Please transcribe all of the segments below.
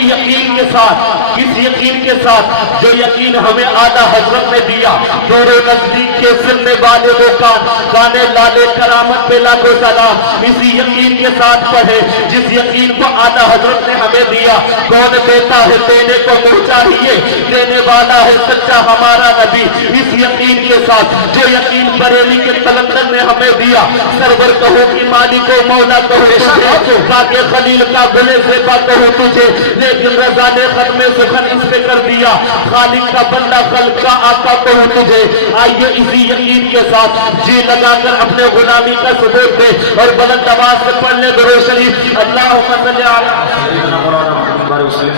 اسی یقین کے ساتھ، اس یقین کے ساتھ جو یقین ہمیں اعلیٰ حضرت نے دیا، دور و نزدیک کے سننے والے وہ گانے لالے کرامت پہ لاکھوں سلام، اسی یقین کے ساتھ پڑھے جس یقین کو اعلیٰ حضرت نے ہمیں دیا۔ کون دیتا ہے دینے کو منہ چاہیے، دینے والا ہے سچا ہمارا نبی۔ اس یقین کے ساتھ جو یقین بریلی کے قلندر نے ہمیں دیا، سرور کہو کہ مالک و مولا کہو، باقی خلیل کا گلے زیبا کہو تجھے، لیکن رضا نے ختم سخن اس پہ کر دیا، خالق کا بندہ خلق کا آقا کہو تجھے۔ آئیے اسی یقین کے ساتھ جی لگا کر اپنے غلامی کا ثبوت دے اور بلند آواز سے پڑھ لے درود شریف۔ اللہم صلی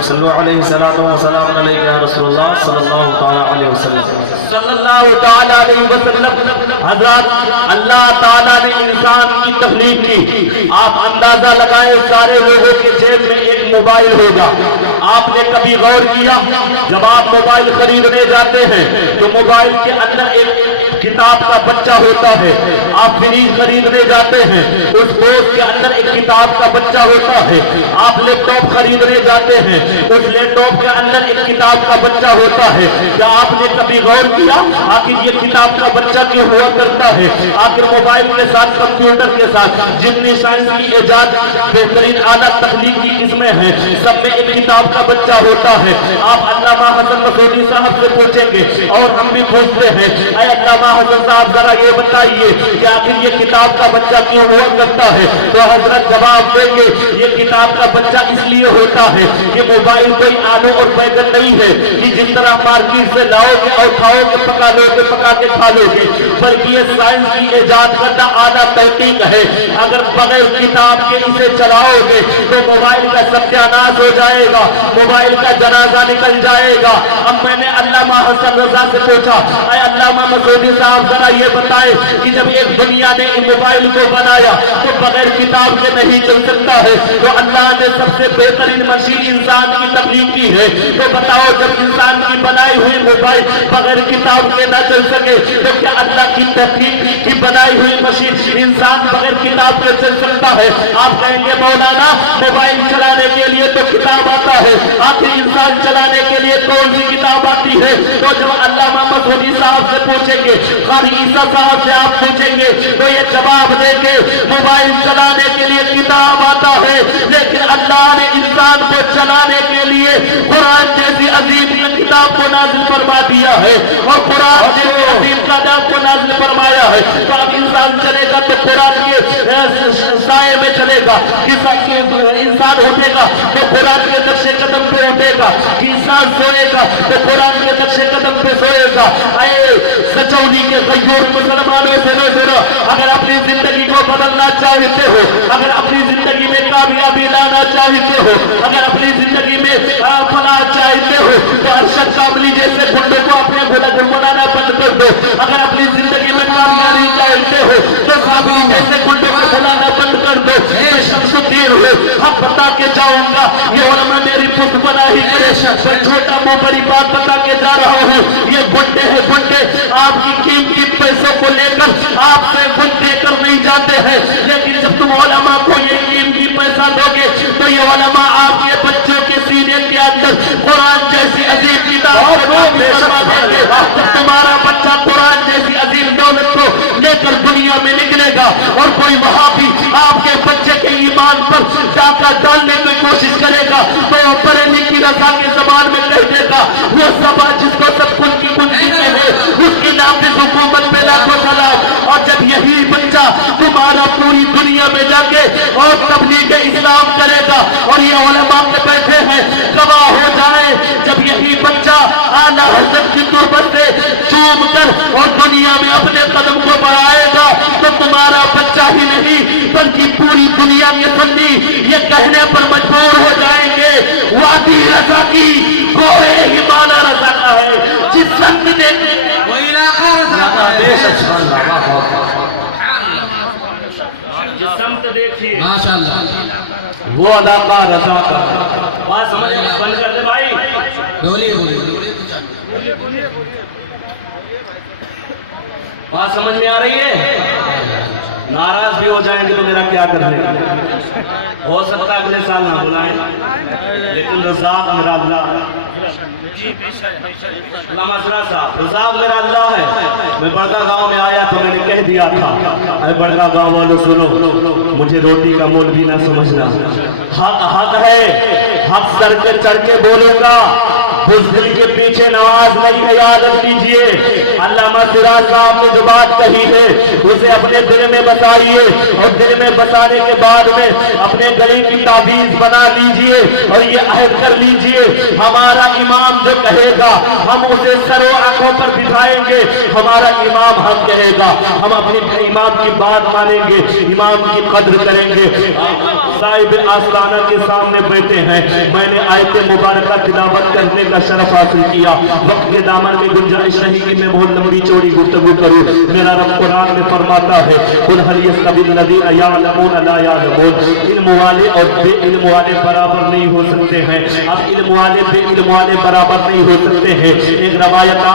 صلو علیہ السلام علیکہ یا رسول اللہ صلی اللہ تعالیٰ علیہ وسلم۔ صلی اللہ تعالیٰ علیہ وسلم۔ حضرات، اللہ تعالیٰ نے انسان کی تخلیق کی، آپ اندازہ لگائیں سارے لوگوں کے جیب میں ایک موبائل ہوگا۔ آپ نے کبھی غور کیا جب آپ موبائل خریدنے جاتے ہیں تو موبائل کے اندر ایک کتاب کا بچہ ہوتا ہے، آپ فریج خریدنے جاتے ہیں اس بوکس کے اندر ایک کتاب کا بچہ ہوتا ہے، آپ لیپ ٹاپ خریدنے جاتے ہیں اس لیپ ٹاپ کے اندر ایک کتاب کا بچہ ہوتا ہے۔ کیا آپ نے کبھی غور کیا آخر یہ کتاب کا بچہ کیوں ہوا کرتا ہے؟ آخر موبائل کے ساتھ کمپیوٹر کے ساتھ جتنی سائنس کی ایجاد بہترین اعلیٰ تخلیقی قسمیں ہیں سب میں ایک کتاب کا بچہ ہوتا ہے۔ آپ علامہ حسن مسعودی صاحب سے پوچھیں گے اور ہم بھی پوچھتے ہیں، اے علامہ حسن صاحب ذرا یہ بتائیے کہ آخر یہ کتاب کا بچہ کیوں ہوا کرتا ہے؟ تو حضرت جواب دیں گے یہ کتاب کا بچہ اس لیے ہوتا ہے کہ موبائل کوئی آلو اور بیگن نہیں ہے کہ جس طرح مارکیٹ سے لاؤ گے اور کھاؤ گے، پکا لو گے، پکا کے کھا لو گے، بلکہ یہ سائنس کی ایجاد کردہ اعلیٰ تحقیق ہے۔ اگر بغیر کتاب کے اسے چلاؤ گے تو موبائل کا ستیاناش ہو جائے گا، موبائل کا جنازہ نکل جائے گا۔ اب میں نے علامہ حسن رضا سے پوچھا، اے علامہ مسعودی صاحب ذرا یہ بتائے کہ جب ایک دنیا نے موبائل کو بنایا تو بغیر کتاب کے نہیں چل سکتا ہے، تو اللہ نے سب سے بہترین مشین انسان کی تخلیق کی ہے، تو بتاؤ جب انسان کی بنائی ہوئی موبائل بغیر کتاب کے نہ چل سکے تو کیا اللہ کی تخلیق کی بنائی ہوئی مشین انسان بغیر کتاب کے چل سکتا ہے؟ آپ کہیں گے مولانا موبائل چلانے کے لیے تو کتاب آتا ہے، آخر انسان چلانے کے لیے کون سی کتاب آتی ہے؟ تو جب علامہ مسعودی صاحب سے پوچھیں گے، قاری عیسیٰ صاحب سے آپ پوچھیں گے تو یہ جواب دیں گے موبائل چلانے کے لیے کتاب آتا ہے، لیکن اللہ نے انسان کو چلانے کے لیے قرآن جیسی عظیم کتاب کو نازل فرما دیا ہے، اور قرآن جیسی عظیم کتاب کو نازل فرمایا ہے۔ تو اب انسان چلے گا تو قرآن کے سائے میں چلے گا، انسان اٹھے گا تو قرآن کے نقش قدم پہ اٹھے گا، انسان سوئے گا تو قرآن کے نقش قدم پہ سوئے گا۔ اے سچونی کے غیور مسلمانوں سے نظر، اگر اپنی زندگی کو بدلنا چاہتے ہو، اگر اپنی زندگی میں کامیابی لانا چاہتے ہو، اگر اپنی زندگی میں فلاح چاہتے ہو تو ارشد کاملی جیسے گنڈوں کو اپنے گنگنانا بند کر دو۔ اگر اپنی زندگی میں کامیابی چاہتے ہو تو کاملی جیسے گنڈوں کو بلانا بند کر دو۔ میں شمس الدین ہوں، اب بتا کے جاؤں گا یہ علماء میری پت بنا ہی کرے، میں چھوٹا منہ بڑی بات بتا کے جا رہا ہوں۔ یہ گنڈے ہیں گنڈے، آپ کی قیمتی پیسوں کو لے کر آپ سے گن دے کر نہیں جاتے ہیں، لیکن جب تم علماء کو یہ قیمتی پیسہ دو گے تو یہ علماء آپ کے بچوں کے سینے کے اندر قرآن جیسی عظیم کتاب جب تمہارا بچہ قرآن جیسی عظیم دولت کو لے کر دنیا میں نکلے گا اور کوئی وہاں بھی آپ کے بچے کے ایمان پر ڈاکہ ڈالنے کی کوشش کرے گا تو وہ بریلی کی رضا کے زبان میں کہہ دے گا وہ سبا جس کو سب کن کی کنجی میں ہے اس کی نافذ حکومت پہ لاکھوں سلام۔ اور جب یہی بچہ تمہارا پوری دنیا میں جا کے اور تبلیغ اسلام کرے گا اور یہ علماء کے بیٹھے ہیں گواہ ہو جائے، جب یہی بچہ اعلیٰ حضرت کی تربت سے چوم کر اور دنیا میں اپنے قدم کو بڑھائے گا تو تمہارا بچہ ہی نہیں بلکہ پوری دنیا کے سنی یہ کہنے پر مجبور ہو جائیں گے وادی رضا کی کوئے ہمانا رضا کا ہے، جس سنت نے وہ علاقہ رضا کا ہے۔ جس سمت دیکھئے ماشاءاللہ وہ علاقہ رضا کا ہے۔ بات سمجھے بند کر دے بھائی، بات سمجھ میں آ رہی ہے؟ ناراض بھی ہو جائیں گے تو میرا کیا کرنے کا؟ ہو سکتا ہے اگلے سال نہ بلائیں، لیکن رزاق میرا اللہ ہے۔ علامہ اسرار صاحب، رزاق میرا اللہ ہے۔ میں بڑگا گاؤں میں آیا تو میں نے کہہ دیا تھا، اے بڑگا گاؤں والوں سنو، مجھے روٹی کا مول بھی نہ سمجھنا، حق حق ہے، حق سر کے چڑھ کے بولوں گا، بزدل کے پیچھے نماز نہیں ہے، یاد رکھ لیجئے۔ علامہ اسرار صاحب نے جو بات کہی ہے اسے اپنے دل میں بسائیے، اور دل میں بسانے کے بعد میں اپنے گلے کی تعویذ بنا لیجئے اور یہ عہد کر لیجئے، ہمارا امام جو کہے گا ہم اسے سر و آنکھوں پر بٹھائیں گے، ہمارا امام ہم کہے گا ہم اپنے امام کی بات مانیں گے، امام کی قدر کریں گے۔ صاحب آستانہ کے سامنے بیٹھے ہیں، میں نے آیت مبارکہ تلاوت کرنے کا شرف حاصل کیا، وقت کے دامن میں گنجائش نہیں کہ میں بہت لمبی چوڑی گفتگو کروں۔ میرا رب قرآن میں فرماتا ہے قل هل يستوي الذين يعلمون لا يعلمون، علم والے اور بے علم والے برابر نہیں ہو سکتے ہیں۔ اب علم والے بے علم والے برابر نہیں ہو سکتے ہیں۔ ایک روایت